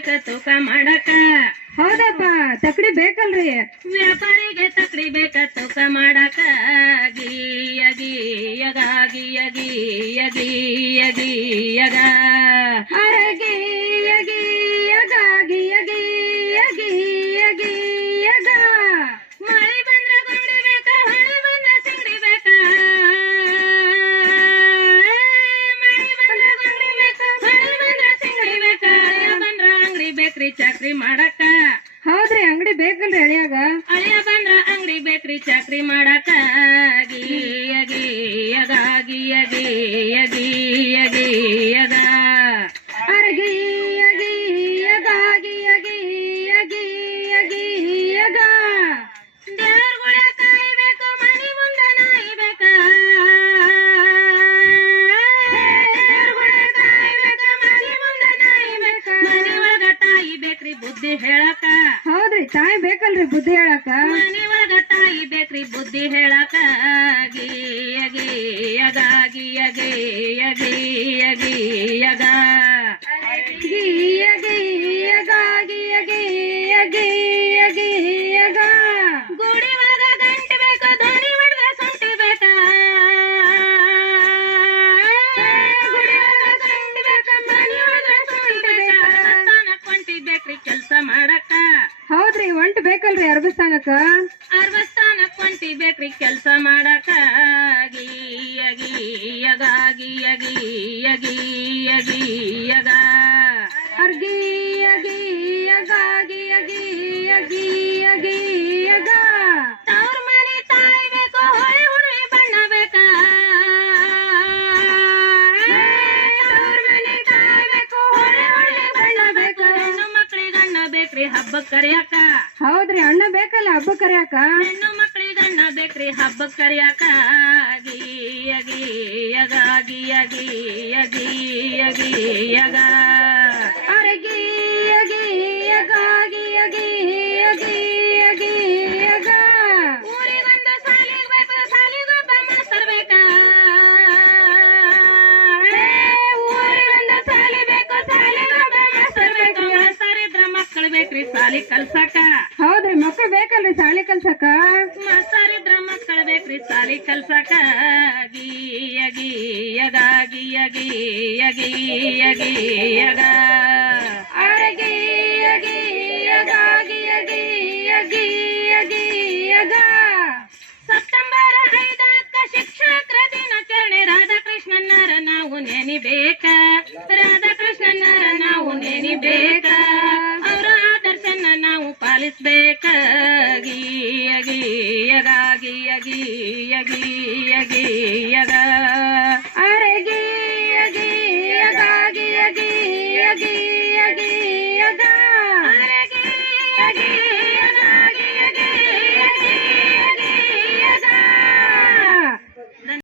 ಬೇಕ ತೂಕ ಮಾಡಕ. ಹೌದಪ್ಪ, ತಕಡಿ ಬೇಕಲ್ರಿ. ವ್ಯಾಪಾರಿಗೆ ತಕಡಿ ಬೇಕ ತೂಕ ಮಾಡಕ. ಗೀಯ ಗೀಯಗ ಗೀಯ ಗೀಯ ಗೀಯ ಗೀಯಗ ಅರಗೀಯ ಗೀಯಗ ಗೀಯ ಗೀಯ ಗೀಯ ಗೀಯಗ. ಮಳೆ ಬಂದ್ರ ಗುಂಡಿ ಬೇಕ, ಹೊಳೆ ಬಂದ್ರ ಸಿಂಗಡಿ ಬೇಕ. ಮಳೆ ಬಂದ್ರ ಗುಂಡಿ ಬೇಕ, ಹೊಳೆ ಬಂದ್ರ ಸಿಂಗಡಿ ಬೇಕ. ಬಂದ್ರ ಅಂಗಡಿ ಬೇಕ್ರಿ ಚಾಕ್ರಿ ಮಾಡಕ. ಹೌದ್ರಿ, ಅಂಗಡಿ ಬೇಕಲ್ರಿ ಅಳಿಯಾಗ. ಅಳಿಯ ಬಂದ್ರ ಅಂಗಡಿ ಬೇಕ್ರಿ ಚಾಕ್ರಿ ಮಾಡಕ. ಗೀಯ ಗೀಯಗ ಗೀಯ ಗೀಯ ಗೀಯ ಗೀಯಗ ಅರಗೀಯ ಗೀಯಗ ಗೀಯ ಗೀಯ ಗೀಯ ಗೀಯಗ. ದೇವ್ರ ಗುಡಿ ಕಾಯ್ಬೇಕು, ಮನಿ ಮುಂದ ನಾಯ್ಬೇಕ. ದೇವ್ರ ಗುಡಿ ಕಾಯ್ಬೇಕ, ಮನಿ ಮುಂದ ನಾಯ್ಬೇಕ. ಮನಿ ಒಳಗ ತಾಯಿ ಬೇಕ್ರಿ ಬುದ್ಧಿ ಹೇಳಕ. ಹೌದ್ರಿ, ತಾಯಿ ಬೇಕಲ್ರಿ ಬುದ್ಧಿ ಹೇಳಕ. ಮನಿ ಒಳಗ ತಾಯಿ ಬೇಕ್ರಿ ಬುದ್ಧಿ ಹೇಳಕ. ಗೀಯ ಗೀಯಗ ಗೀಯ ಗೀಯ ಗೀಯ ಗೀಯಗ ಗೀಯ ಗೀಯಗ ಗೀಯ ಗೀಯ ಗೀಯ ಗೀಯಗ. ಗುಡಿ ಒಳಗ ಗಂಟೆ ಬೇಕು, ಧ್ವನಿ ಹೊಡೆದ ಸೊಂಟಿ ಬೇಕ. ಗುಡಿ ಒಳಗ ಗಂಟೆ ಬೇಕ, ಮನಿ ಒಳಗ ಸೊಂಟಿ ಬೇಕ. ಅರಬಸ್ತಾನ ಕೊಂಟಿ ಬೇಕ್ರಿ ಕೆಲ್ಸ ಮಾಡಕ. ಹೌದ್ರಿ, ಒಂಟ್ ಬೇಕಲ್ರಿ ಅರ್ಬಸ್ತಾನಕ್ಕ. ಅರಬಸ್ತಾನ ಕೊಂಟಿ ಬೇಕ್ರಿ ಕೆಲ್ಸ ಮಾಡಕ. ಗೀಯ ಗೀಯಗ ಗೀಯ ಗೀಯ ಗೀಯ ಗೀಯಗ ಅರ್ಗೀಯ ಗೀಯಗ ಗೀಯ ಗೀಯ ಗೀಯ ಗೀಯಗ. ತವ್ರ ಮನೆ ತಾಯಿ ಬೇಕು, ಹೊಳೆ ಹುಳಿ ಬಣ್ಣ ಬೇಕ. ತವ್ರ ಮನೆ ತಾಯಿ ಬೇಕು, ಹೊಳೆ ಹುಳಿ ಬಣ್ಣ ಬೇಕ. ಹೆಣ್ಣು ಮಕ್ಕಳಿಗೆ ಅಣ್ಣ ಬೇಕ್ರಿ ಹಬ್ಬಕ್ ಕರಿಯಾಕ. ಹೌದ್ರಿ, ಅಣ್ಣ ಬೇಕಲ್ಲ ಹಬ್ಬ ಕರಿಯಾಕ. ಹೆಣ್ಣು ಮಕ್ಕಳಿಗೆ ಅಣ್ಣ ಬೇಕ್ರಿ ಹಬ್ಬಕ್ ಕರಿಯಾಕ. ಗೀಯ ಗೀಯಗ ಗೀಯ ಗೀಯ ಗೀಯ ಗೀಯಗ ಅರಗೀಯ ಗೀಯಗ ಗೀಯ ಗೀಯ ಗೀಯ ಗೀಯಗ. ಊರಿಗೊಂದು ಸಾಲಿಗೆ ಬೇಕು, ಸಾಲಿಗೊಬ್ಬ ಮಾಸ್ತರ್ ಬೇಕ. ಊರಿಗೊಂದು ಸಾಲಿ ಬೇಕು, ಸಾಲಿಗೊಬ್ಬ ಮಾಸ್ತರ್ ಬೇಕು. ಮಾಸ್ತರ್ ಇದ್ರ ಮಕ್ಕಳು ಬೇಕ್ರಿ ಸಾಲಿ ಕಲ್ಸಕ. ಹೌದ್ರಿ, ಮಕ್ಳು ಬೇಕಲ್ರಿ ಸಾಲಿ ಕಲ್ಸಕ. ಮಾಸ್ತರ್ ಇದ್ರ ಮಕ್ಕಳು ಬೇಕ್ರಿ ಸಾಲಿ ಕಲ್ಸಕ. ಗೀಯ ಗೀಯಗ ಗೀಯ ಗೀಯ ಗೀಯ ಗೀಯಗ ಅರಗೀಯ ಗೀಯಗ ಗೀಯ ಗೀಯ ಗೀಯ ಗೀಯಗ. ಸೆಪ್ಟೆಂಬರ್ 5ಕ್ಕ ಶಿಕ್ಷಕರ ದಿನಾಚರಣೆ. ರಾಧಾಕೃಷ್ಣನ್ನರ ನಾವು ನೆನಿಬೇಕ. ರಾಧಾಕೃಷ್ಣನ್ನರ ನಾವು ನೆನಿಬೇಕ. ಅವರ ಆದರ್ಶನ ನಾವು ಪಾಲಿಸ್ಬೇಕ. ಗೀಯ ಗೀಯಗ ಗೀಯ ಗೀಯ ಗೀಯ ಗೀಯಗ ಅರಗೀಯ ಗೀಯಗ ಗೀಯ ಗೀಯ ಗೀಯ ಗೀಯ